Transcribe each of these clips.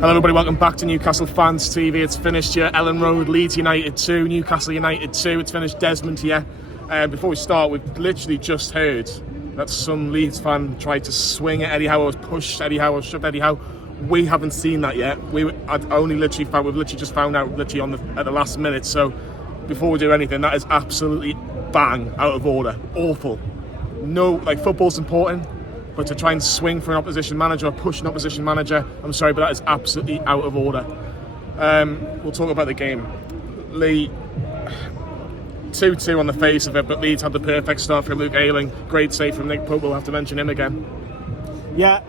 Hello everybody, welcome back to Newcastle Fans TV. It's finished here, Elland Road, Leeds United 2, Newcastle United 2. It's finished, Desmond here. Before we start, we've literally just heard that some Leeds fan tried to swing at Eddie Howe, or pushed Eddie Howe, or shoved Eddie Howe. We haven't seen that yet. We've literally just found out literally at the last minute. So before we do anything, that is absolutely bang out of order. Awful. No, football's important. But to try and swing for an opposition manager or push an opposition manager, I'm sorry, but that is absolutely out of order. We'll talk about the game. Lee, 2-2 on the face of it, but Leeds had the perfect start from Luke Ayling. Great save from Nick Pope, we'll have to mention him again. Yeah,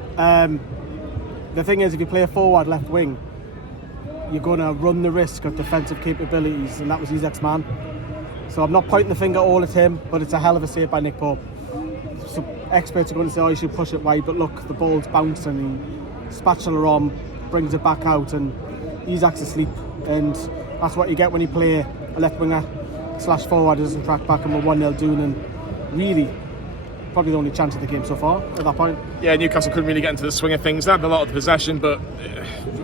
the thing is, if you play a forward left wing, you're going to run the risk of defensive capabilities, and that was his ex-man. So I'm not pointing the finger all at him, but it's a hell of a save by Nick Pope. So experts are going to say, oh, you should push it wide, but look, the ball's bouncing, he spatula on, brings it back out, and Isak's asleep. And that's what you get when you play a left winger / forward who doesn't track back, and we're 1-0 doing, and really probably the only chance of the game so far at that point. Yeah, Newcastle couldn't really get into the swing of things. They had a lot of the possession, but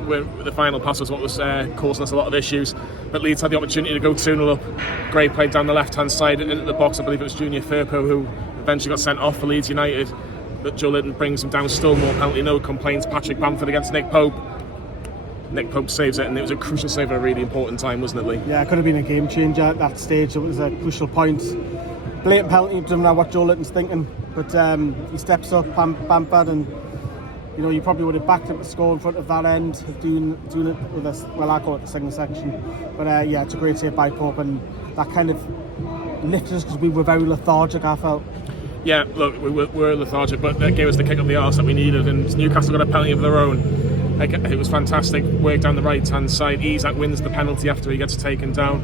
the final pass was what was causing us a lot of issues. But Leeds had the opportunity to go 2-0 up. Great play down the left-hand side into the box. I believe it was Junior Firpo who eventually got sent off for Leeds United. But Joe Linton brings him down, still more penalty, no complaints. Patrick Bamford against Nick Pope. Nick Pope saves it, and it was a crucial save at a really important time, wasn't it, Lee? Yeah, it could have been a game changer at that stage. It was a crucial point. Blatant penalty, doesn't know what Joe Linton's thinking, but he steps up, Bamford, and you probably would have backed him to score in front of that end, doing it with us. Well, I call it the second section, but yeah, it's a great save by Pope, and that kind of lifted us because we were very lethargic, I felt. Yeah, look, we were lethargic, but that gave us the kick up the arse that we needed, and Newcastle got a penalty of their own. It was fantastic work down the right-hand side. Isak wins the penalty after he gets taken down.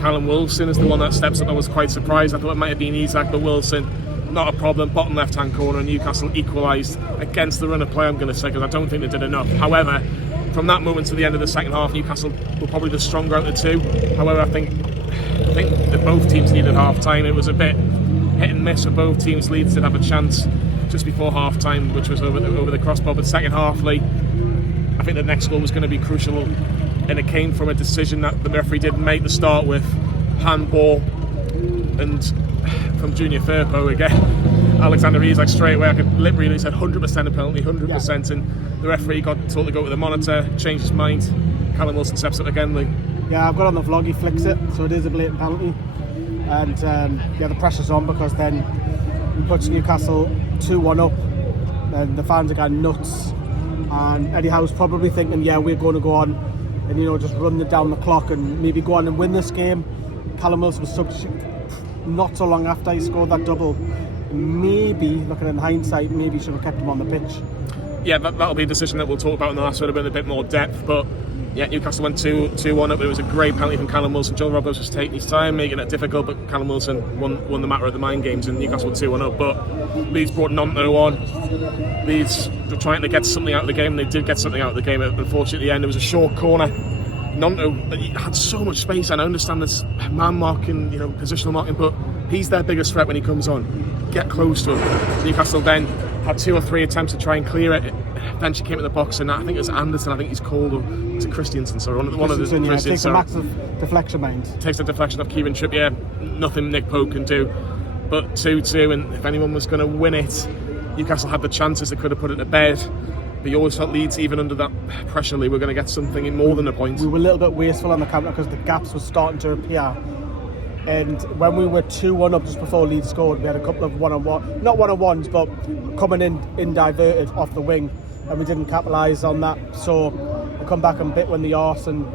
Callum Wilson is the one that steps up. I was quite surprised. I thought it might have been Isak, but Wilson, not a problem. Bottom left-hand corner, Newcastle equalised against the run of play, I'm going to say, because I don't think they did enough. However, from that moment to the end of the second half, Newcastle were probably the stronger out of the two. However, I think that both teams needed half-time. It was a bit hit and miss for both teams. Leeds did have a chance just before half-time, which was over the crossbar, but second half, I think the next goal was going to be crucial, and it came from a decision that the referee didn't make to start with. Handball, and from Junior Firpo again, Alexander Isak straight away. I could literally said 100% a penalty, 100%, and the referee got told to go with the monitor, changed his mind. Callum Wilson steps up again, Lee. Yeah, I've got on the vlog, he flicks it, so it is a blatant penalty, and yeah, the pressure's on, because then he puts Newcastle 2-1 up, and the fans are going nuts. And Eddie Howe's probably thinking, yeah, we're going to go on and just run down the clock and maybe go on and win this game. Callum Wilson was substituted not so long after he scored that double. Maybe, looking in hindsight, maybe should have kept him on the pitch. Yeah, that'll be a decision that we'll talk about in the last one in a bit more depth. But yeah, Newcastle went 2-1 up. It was a great penalty from Callum Wilson. Joe Roberts was taking his time, making it difficult, but Callum Wilson won the matter of the mind games, and Newcastle were 2-1 up. But Leeds brought Nonto on. Leeds were trying to get something out of the game, and they did get something out of the game. Unfortunately, at the end, there was a short corner. Nonto, he had so much space, and I understand this man marking, positional marking, but he's their biggest threat when he comes on. Get close to him. Newcastle then had 2 or 3 attempts to try and clear it. Eventually came in the box, and I think it was Anderson, I think he's called, or it's a Christiansen, sorry, one of the Christiansen. Takes a massive deflection, mind. Takes the deflection off Kieran Trippier. Nothing Nick Pope can do. But 2-2, and if anyone was going to win it, Newcastle had the chances, they could have put it to bed. But you always felt Leeds, even under that pressure, we were going to get something in more than a point. We were a little bit wasteful on the counter because the gaps were starting to appear. And when we were 2-1 up just before Leeds scored, we had a couple of not one-on-ones, but coming in diverted off the wing, and we didn't capitalise on that. So we come back and bit when the arse, and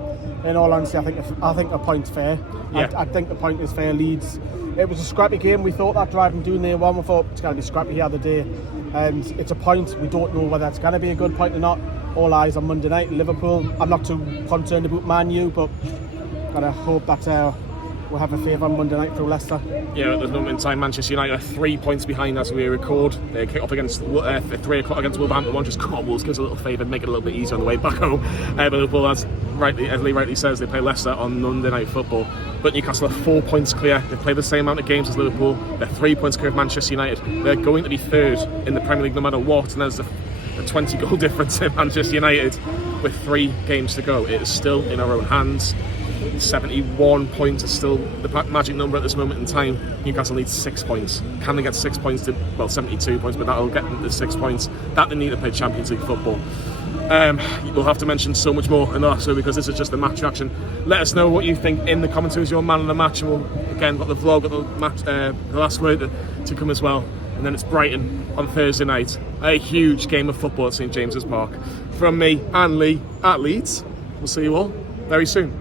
in all honesty, I think the point's fair. Yeah. I think the point is fair. Leeds, it was a scrappy game. We thought that driving doing the 1, we thought it's going to be scrappy the other day, and it's a point. We don't know whether it's going to be a good point or not. All eyes on Monday night in Liverpool. I'm not too concerned about Man U, but gotta hope that we'll have a favour on Monday night through Leicester. Yeah, at the moment in time, Manchester United are 3 points behind as we record. They kick off against 3 o'clock against Wolverhampton. One just come on, Wolves, give us a little favour, make it a little bit easier on the way back home. But Liverpool, as Lee rightly says, they play Leicester on Monday Night Football. But Newcastle are 4 points clear. They play the same amount of games as Liverpool. They're 3 points clear of Manchester United. They're going to be third in the Premier League no matter what, and there's a 20-goal difference in Manchester United. with 3 games to go, it is still in our own hands. 71 points is still the magic number at this moment in time. Newcastle needs 6 points. Can they get 6 points to, 72 points, but that'll get them to 6 points that they need to play Champions League football. We'll have to mention so much more in the last show because this is just the match reaction. Let us know what you think in the comments. Who's your man of the match? And we'll again got the vlog, got the match, the last word to come as well. And then it's Brighton on Thursday night. A huge game of football at St James's Park. From me and Lee at Leeds. We'll see you all very soon.